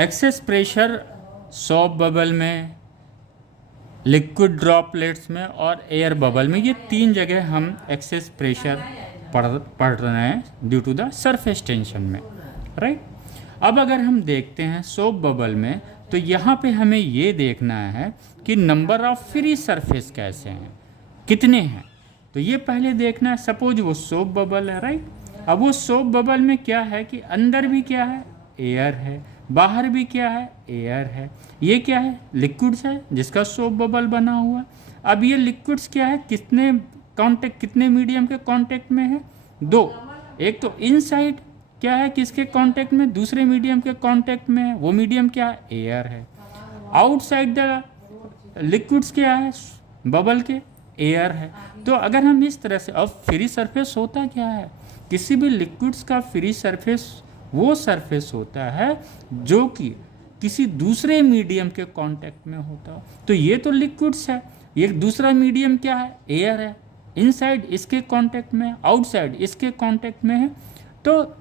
Excess pressure shop bubble में, liquid droplets में और एयर बबल में, ये तीन जगह हम एक्सेस प्रेशर पढ़ रहे हैं due to the surface tension में, राइट। अब अगर हम देखते हैं सोप बबल में, तो यहाँ पे हमें ये देखना है कि नंबर ऑफ फ्री सरफेस कैसे हैं, कितने हैं। तो ये पहले देखना है। सपोज वो सोप बबल है, राइट। अब वो सोप बबल में क्या है कि अंदर भी क्या है, एयर है, बाहर भी क्या है, एयर है। ये क्या है, लिक्विड्स है जिसका सोप बबल बना हुआ। अब ये लिक्विड्स क्या है, कितने मीडियम के कांटेक्ट में है, दो। एक तो इनसाइड क्या है, किसके कांटेक्ट में, दूसरे मीडियम के कांटेक्ट में है। वो मीडियम क्या है, एयर है। आउटसाइड द लिक्विड्स क्या है, बबल के, एयर है। तो अगर हम इस तरह से, अब फ्री सरफेस होता क्या है, किसी भी लिक्विड्स का फ्री सरफेस वो सरफेस होता है जो कि किसी दूसरे मीडियम के कांटेक्ट में होता हो। तो ये तो लिक्विड्स है, ये दूसरा मीडियम क्या है, एयर है। इनसाइड इसके कांटेक्ट में, आउटसाइड इसके कांटेक्ट में है। तो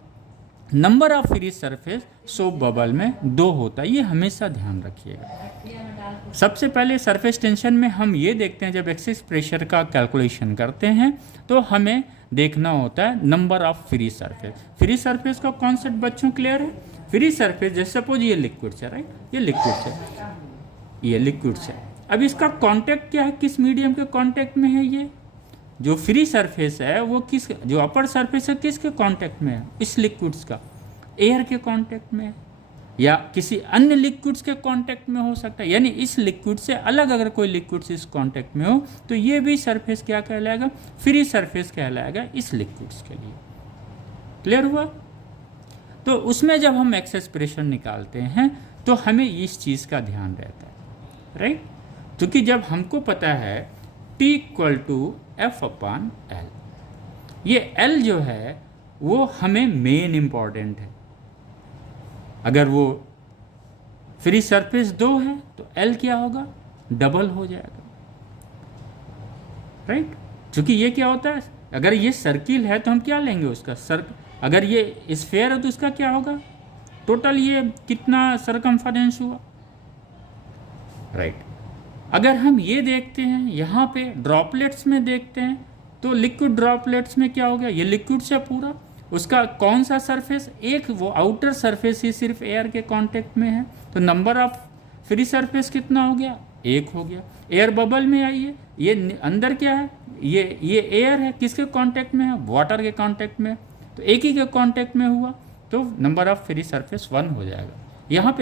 number of free surface soap bubble में 2 होता है, ये हमेशा ध्यान रखिएगा। सबसे पहले सरफेस टेंशन में हम ये देखते हैं, जब एक्सेस प्रेशर का कैलकुलेशन करते हैं तो हमें देखना होता है number of free surface. Free surface का कॉन्सेप्ट बच्चों क्लियर है। फ्री सरफेस जैसे सपोज ये लिक्विड्स है, राइट, ये लिक्विड्स है, ये लिक्विड्स है। अब इसका कांटेक्ट क्या है, किस मीडियम के कांटेक्ट में है, ये जो फ्री सरफेस है वो किस, जो अपर सरफेस है किसके कांटेक्ट में है, इस लिक्विड्स का, एयर के कांटेक्ट में है, या किसी अन्य लिक्विड्स के कांटेक्ट में हो सकता है। यानी इस लिक्विड से अलग अगर कोई लिक्विड्स इस कांटेक्ट में हो तो ये भी सरफेस क्या कहलाएगा, फ्री सरफेस कहलाएगा इस लिक्विड्स के लिए। क्लियर हुआ। तो उसमें जब हम एक्सेस प्रेशर निकालते हैं तो हमें इस चीज़ का ध्यान रहता है, राइट। क्योंकि जब हमको पता है T = F/L, ये L जो है वो हमें मेन इंपॉर्टेंट है। अगर वो फ्री सरफेस 2 है तो L क्या होगा, डबल हो जाएगा, राइट। क्योंकि ये क्या होता है, अगर ये सर्किल है तो हम क्या लेंगे उसका अगर ये स्फेयर है तो उसका क्या होगा, टोटल ये कितना सरकमफरेंस हुआ, राइट। अगर हम ये देखते हैं यहाँ पे ड्रॉपलेट्स में देखते हैं तो लिक्विड ड्रॉपलेट्स में क्या हो गया, ये लिक्विड से पूरा, उसका कौन सा सरफेस, एक वो आउटर सरफेस ही सिर्फ एयर के कांटेक्ट में है। तो नंबर ऑफ फ्री सरफेस कितना हो गया, 1 हो गया। एयर बबल में आइए, ये अंदर क्या है, ये एयर है, किसके कांटेक्ट में है, वाटर के कांटेक्ट में। तो एक ही के कांटेक्ट में हुआ तो नंबर ऑफ फ्री सरफेस 1 हो जाएगा। यहाँ पे